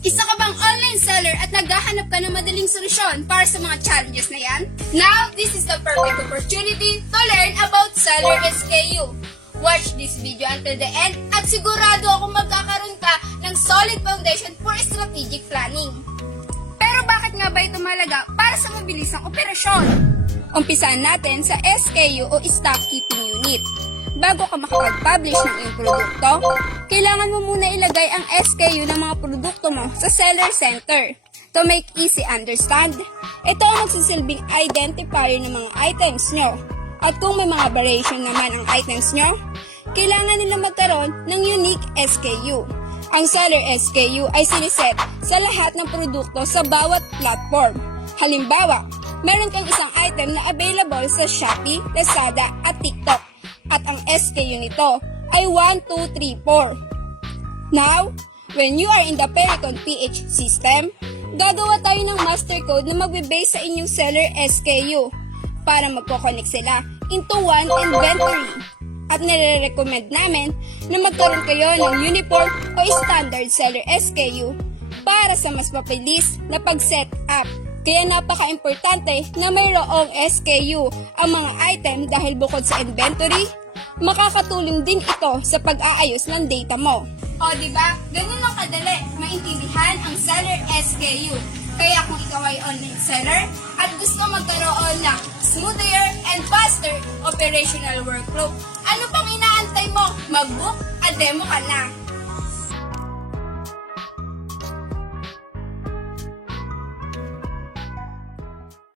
Isa ka bang online seller at naghahanap ka ng madaling solusyon para sa mga challenges na yan? Now, this is the perfect opportunity to learn about Seller SKU. Watch this video until the end at sigurado akong magkakaroon ka ng solid foundation for strategic planning. Pero bakit nga ba ito mahalaga para sa mabilisang operasyon? Umpisaan natin sa SKU o Stock Keeping Unit. Bago ka makapag-publish ng iyong produkto, kailangan mo muna ilagay ang SKU ng mga produkto mo sa Seller Center. To make easy understand, ito ang magsisilbing identifier ng mga items nyo. At kung may mga variation naman ang items nyo, kailangan nila magkaroon ng unique SKU. Ang Seller SKU ay siniset sa lahat ng produkto sa bawat platform. Halimbawa, meron kang isang item na available sa Shopee, Lazada at TikTok. At ang SKU nito ay 1, 2, 3, 4. Now, when you are in the Pericon PH system, gagawa tayo ng master code na magbe-base sa inyong seller SKU para magko-connect sila into one inventory. At nire-recommend namin na magkaroon kayo ng uniform o standard seller SKU para sa mas mabilis na pag-set up. Kaya napaka-importante na mayroong SKU ang mga item dahil bukod sa inventory, makakatulong din ito sa pag-aayos ng data mo. O diba, ganun lang kadali maintindihan ang seller SKU. Kaya kung ikaw ay online seller at gusto magkaroon ng smoother and faster operational workflow, ano pang inaantay mo? Mag-book at demo ka na!